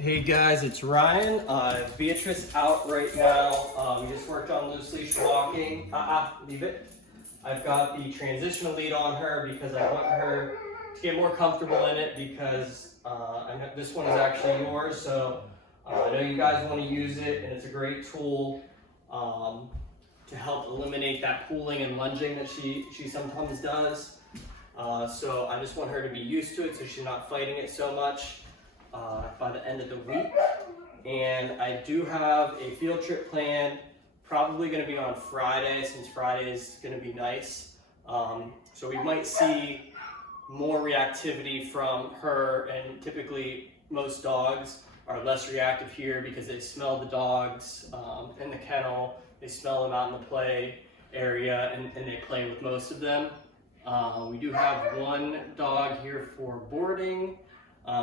Hey guys, it's Ryan. Beatrice out right now. We just worked on loose leash walking. Leave it. I've got the transitional lead on her because I want her to get more comfortable in it because I know this one is actually yours. So I know you guys want to use it, and it's a great tool to help eliminate that pulling and lunging that she sometimes does. So I just want her to be used to it so she's not fighting it so much by the end of the week. And I do have a field trip planned, probably going to be on Friday, since Friday is going to be nice. So we might see more reactivity from her, and typically most dogs are less reactive here because they smell the dogs in the kennel, they smell them out in the play area, and they play with most of them. We do have one dog here for boarding.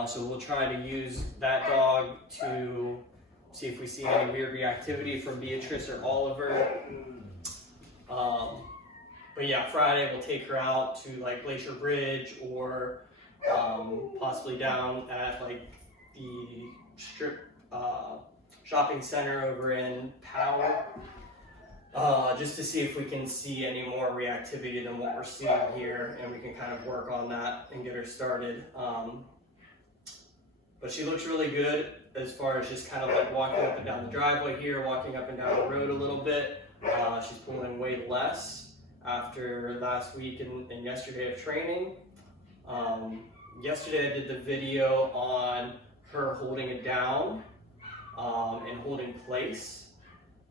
So we'll try to use that dog to see if we see any weird reactivity from Beatrice or Oliver. But yeah, Friday we'll take her out to like Glacier Bridge or possibly down at like the strip shopping center over in Powell. Just to see if we can see any more reactivity than what we're seeing here, and we can kind of work on that and get her started. But she looks really good as far as just kind of like walking up and down the driveway here, walking up and down the road a little bit. She's pulling way less after last week and yesterday of training. Yesterday I did the video on her holding it down and holding place,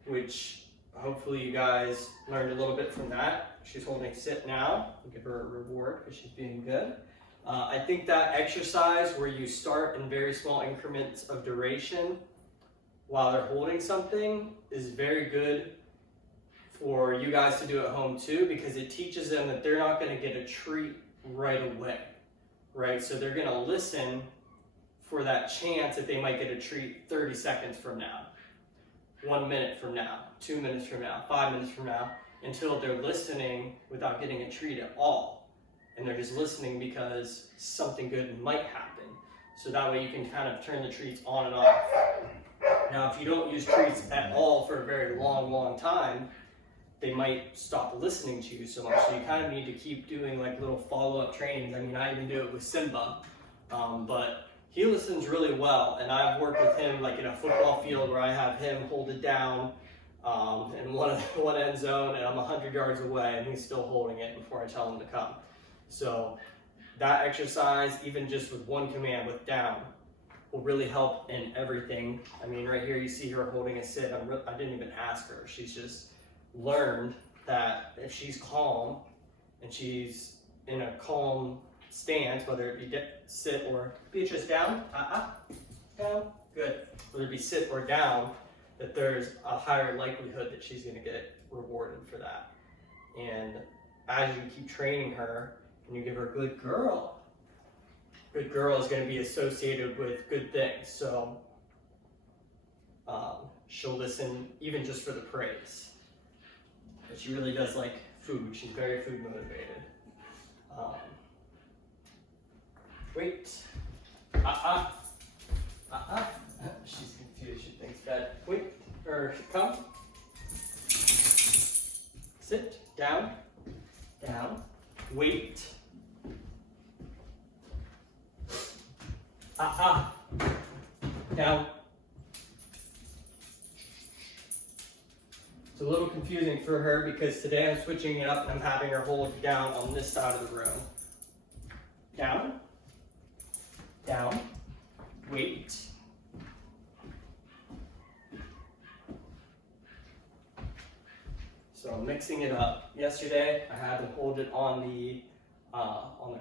which hopefully you guys learned a little bit from that. She's holding sit now. I'll give her a reward because she's being good. I think that exercise where you start in very small increments of duration while they're holding something is very good for you guys to do at home too, because it teaches them that they're not going to get a treat right away, right? So they're going to listen for that chance that they might get a treat 30 seconds from now, 1 minute from now, 2 minutes from now, 5 minutes from now, until they're listening without getting a treat at all. And they're just listening because something good might happen. So that way you can kind of turn the treats on and off. Now, if you don't use treats at all for a very long time, they might stop listening to you so much. So you kind of need to keep doing like little follow-up trainings. I mean, I even do it with Simba, but he listens really well. And I've worked with him like in a football field where I have him hold it down in one end zone, and I'm 100 yards away, and he's still holding it before I tell him to come. So that exercise, even just with one command, with down, will really help in everything. I mean, right here you see her holding a sit. I didn't even ask her. She's just learned that if she's calm and she's in a calm stance, whether it be sit or Beatrice down, down, good. Whether it be sit or down, that there's a higher likelihood that she's going to get rewarded for that. And as you keep training her, and you give her good girl is going to be associated with good things. So she'll listen even just for the praise. But she really does like food. She's very food motivated. Wait. She's confused. She thinks that. Wait. Or come. Sit. Down. Down. Wait. Down. It's a little confusing for her because today I'm switching it up and I'm having her hold down on this side of the room. Down. Down. Wait. So I'm mixing it up. Yesterday I had them hold it on the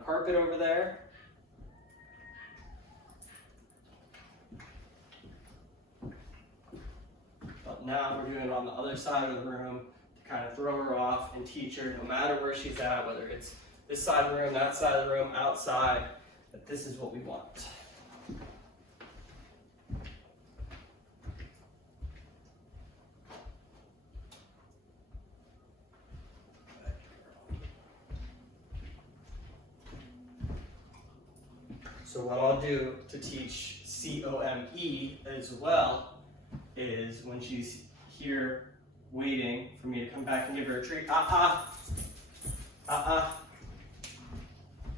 carpet over there. But now we're doing it on the other side of the room to kind of throw her off and teach her, no matter where she's at, whether it's this side of the room, that side of the room, outside, that this is what we want. So what I'll do to teach COME as well is when she's here waiting for me to come back and give her a treat.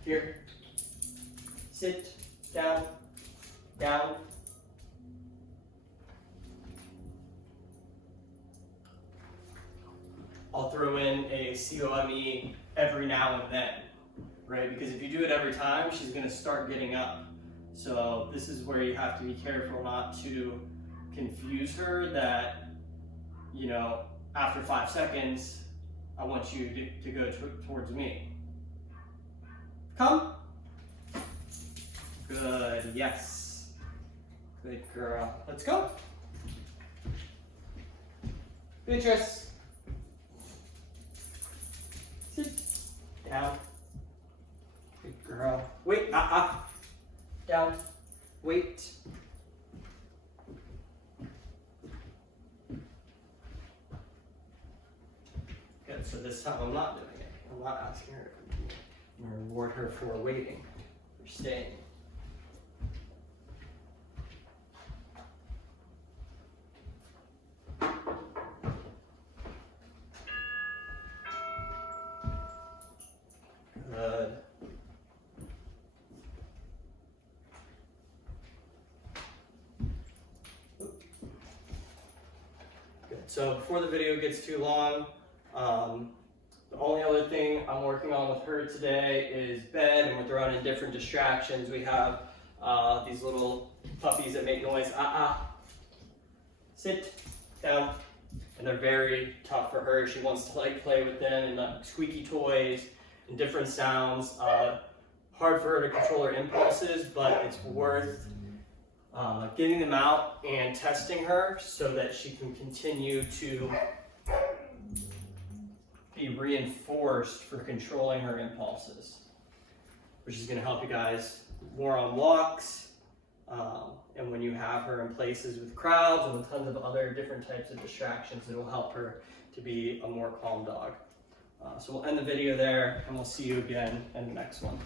Here. Sit. Down. Down. I'll throw in a COME every now and then, right? Because if you do it every time, she's gonna start getting up. So this is where you have to be careful not to confuse her that, you know, after 5 seconds, I want you to go towards me. Come. Good, yes. Good girl. Let's go. Beatrice. Sit down. Good girl. Wait, down. Wait. Good, so this time I'm not doing it. I'm not asking her. I'm gonna reward her for waiting, for staying. Good. Good. So before the video gets too long, the only other thing I'm working on with her today is bed, and we're throwing in different distractions. We have these little puppies that make noise. Sit down. And they're very tough for her. She wants to like play with them and like squeaky toys and different sounds. Hard for her to control her impulses, but it's worth getting them out and testing her so that she can continue to be reinforced for controlling her impulses, which is going to help you guys more on walks, and when you have her in places with crowds and with tons of other different types of distractions, it will help her to be a more calm dog. So we'll end the video there, and we'll see you again in the next one.